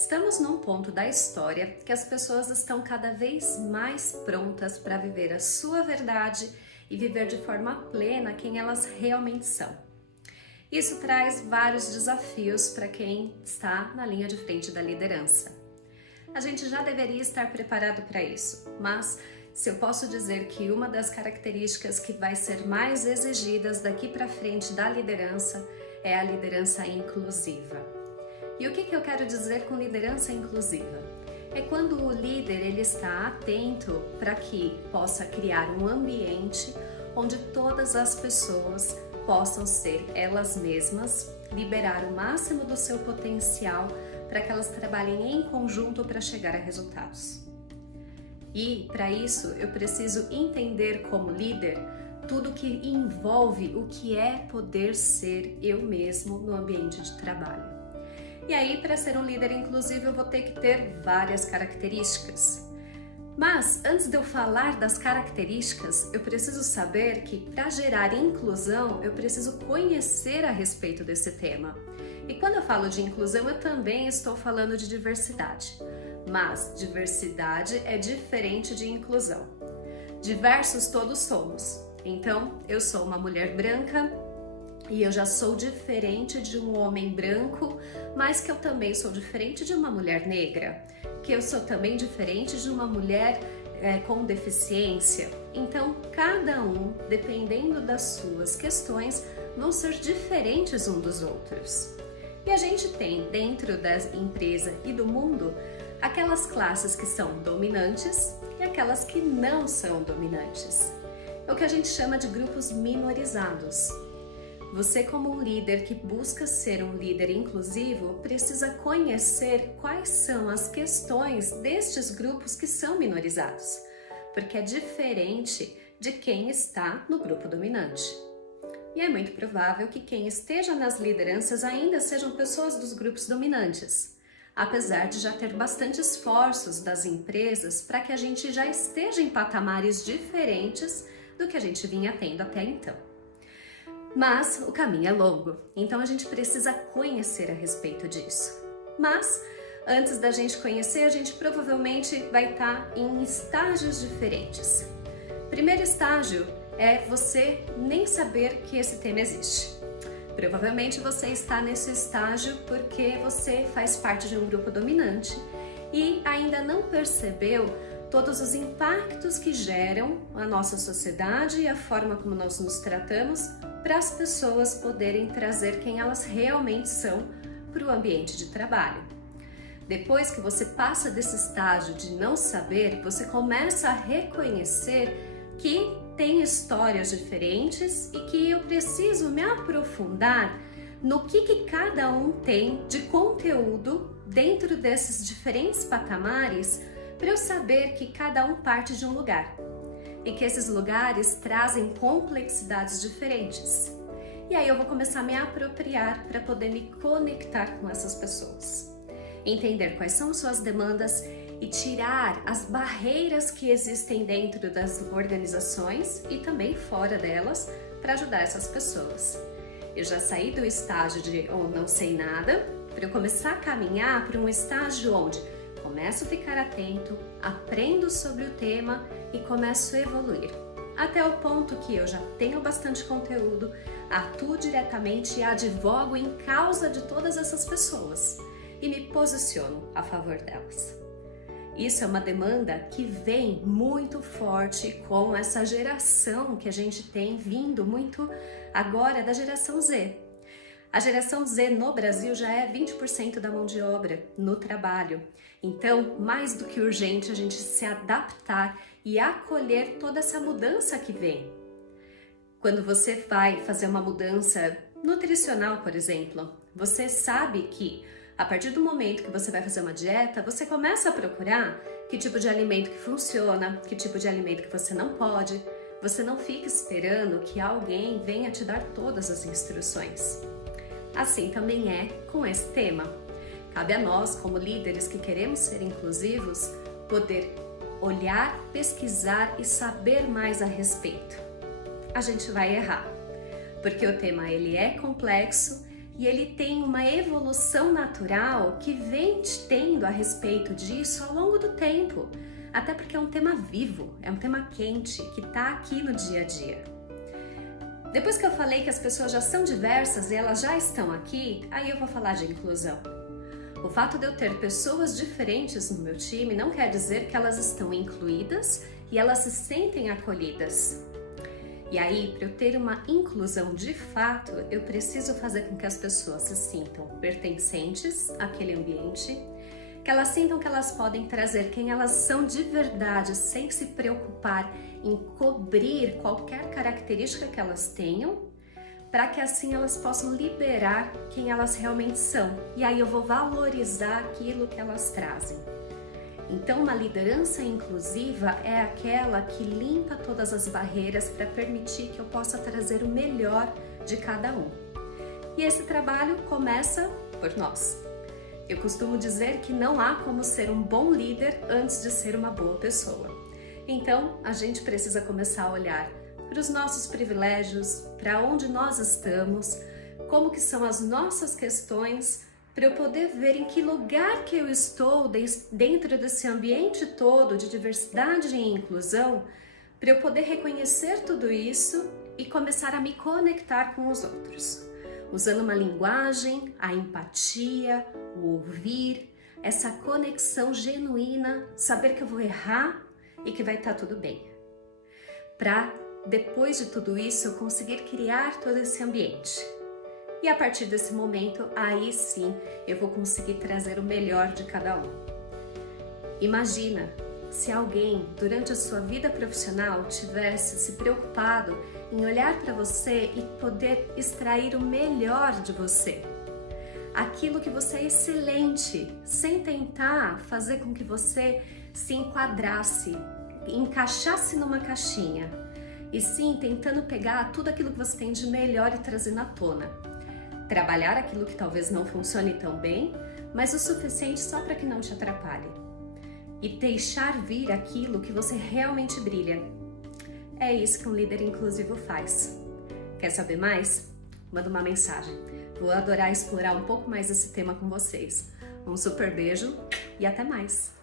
Estamos num ponto da história que as pessoas estão cada vez mais prontas para viver a sua verdade e viver de forma plena quem elas realmente são. Isso traz vários desafios para quem está na linha de frente da liderança. A gente já deveria estar preparado para isso, mas se eu posso dizer que uma das características que vai ser mais exigidas daqui para frente da liderança é a liderança inclusiva. E o que eu quero dizer com liderança inclusiva? É quando o líder ele está atento para que possa criar um ambiente onde todas as pessoas possam ser elas mesmas, liberar o máximo do seu potencial para que elas trabalhem em conjunto para chegar a resultados. E para isso eu preciso entender como líder tudo que envolve o que é poder ser eu mesmo no ambiente de trabalho. E aí, para ser um líder inclusivo, eu vou ter que ter várias características. Mas, antes de eu falar das características, eu preciso saber que, para gerar inclusão, eu preciso conhecer a respeito desse tema. E quando eu falo de inclusão, eu também estou falando de diversidade. Mas, diversidade é diferente de inclusão. Diversos todos somos. Então, eu sou uma mulher branca, e eu já sou diferente de um homem branco, mas que eu também sou diferente de uma mulher negra, que eu sou também diferente de uma mulher com deficiência. Então, cada um, dependendo das suas questões, vão ser diferentes um dos outros. E a gente tem, dentro da empresa e do mundo, aquelas classes que são dominantes e aquelas que não são dominantes. É o que a gente chama de grupos minorizados. Você, como um líder que busca ser um líder inclusivo, precisa conhecer quais são as questões destes grupos que são minorizados, porque é diferente de quem está no grupo dominante. E é muito provável que quem esteja nas lideranças ainda sejam pessoas dos grupos dominantes, apesar de já ter bastante esforços das empresas para que a gente já esteja em patamares diferentes do que a gente vinha tendo até então. Mas o caminho é longo, então a gente precisa conhecer a respeito disso. Mas antes da gente conhecer, a gente provavelmente vai estar em estágios diferentes. Primeiro estágio é você nem saber que esse tema existe. Provavelmente você está nesse estágio porque você faz parte de um grupo dominante e ainda não percebeu todos os impactos que geram a nossa sociedade e a forma como nós nos tratamos para as pessoas poderem trazer quem elas realmente são para o ambiente de trabalho. Depois que você passa desse estágio de não saber, você começa a reconhecer que tem histórias diferentes e que eu preciso me aprofundar no que cada um tem de conteúdo dentro desses diferentes patamares para eu saber que cada um parte de um lugar e que esses lugares trazem complexidades diferentes. E aí eu vou começar a me apropriar para poder me conectar com essas pessoas, entender quais são suas demandas e tirar as barreiras que existem dentro das organizações e também fora delas para ajudar essas pessoas. Eu já saí do estágio de eu não sei nada para eu começar a caminhar para um estágio onde começo a ficar atento, aprendo sobre o tema e começo a evoluir. Até o ponto que eu já tenho bastante conteúdo, atuo diretamente e advogo em causa de todas essas pessoas e me posiciono a favor delas. Isso é uma demanda que vem muito forte com essa geração que a gente tem vindo muito agora da geração Z. A geração Z no Brasil já é 20% da mão de obra no trabalho. Então, mais do que urgente a gente se adaptar e acolher toda essa mudança que vem. Quando você vai fazer uma mudança nutricional, por exemplo, você sabe que a partir do momento que você vai fazer uma dieta, você começa a procurar que tipo de alimento que funciona, que tipo de alimento que você não pode. Você não fica esperando que alguém venha te dar todas as instruções. Assim também é com esse tema. Cabe a nós, como líderes que queremos ser inclusivos, poder olhar, pesquisar e saber mais a respeito. A gente vai errar, porque o tema ele é complexo e ele tem uma evolução natural que vem tendo a respeito disso ao longo do tempo, até porque é um tema vivo, é um tema quente que está aqui no dia a dia. Depois que eu falei que as pessoas já são diversas e elas já estão aqui, aí eu vou falar de inclusão. O fato de eu ter pessoas diferentes no meu time não quer dizer que elas estão incluídas e elas se sentem acolhidas. E aí, para eu ter uma inclusão de fato, eu preciso fazer com que as pessoas se sintam pertencentes àquele ambiente, que elas sintam que elas podem trazer quem elas são de verdade, sem se preocupar em cobrir qualquer característica que elas tenham, para que assim elas possam liberar quem elas realmente são. E aí eu vou valorizar aquilo que elas trazem. Então, uma liderança inclusiva é aquela que limpa todas as barreiras para permitir que eu possa trazer o melhor de cada um. E esse trabalho começa por nós. Eu costumo dizer que não há como ser um bom líder antes de ser uma boa pessoa. Então, a gente precisa começar a olhar para os nossos privilégios, para onde nós estamos, como que são as nossas questões, para eu poder ver em que lugar que eu estou dentro desse ambiente todo de diversidade e inclusão, para eu poder reconhecer tudo isso e começar a me conectar com os outros, usando uma linguagem, a empatia, o ouvir, essa conexão genuína, saber que eu vou errar e que vai estar tudo bem. Para depois de tudo isso eu conseguir criar todo esse ambiente. E a partir desse momento, aí sim, eu vou conseguir trazer o melhor de cada um. Imagina se alguém, durante a sua vida profissional, tivesse se preocupado em olhar para você e poder extrair o melhor de você. Aquilo que você é excelente, sem tentar fazer com que você se enquadrasse, encaixasse numa caixinha, e sim tentando pegar tudo aquilo que você tem de melhor e trazer na tona. Trabalhar aquilo que talvez não funcione tão bem, mas o suficiente só para que não te atrapalhe. E deixar vir aquilo que você realmente brilha. É isso que um líder inclusivo faz. Quer saber mais? Manda uma mensagem. Vou adorar explorar um pouco mais esse tema com vocês. Um super beijo e até mais!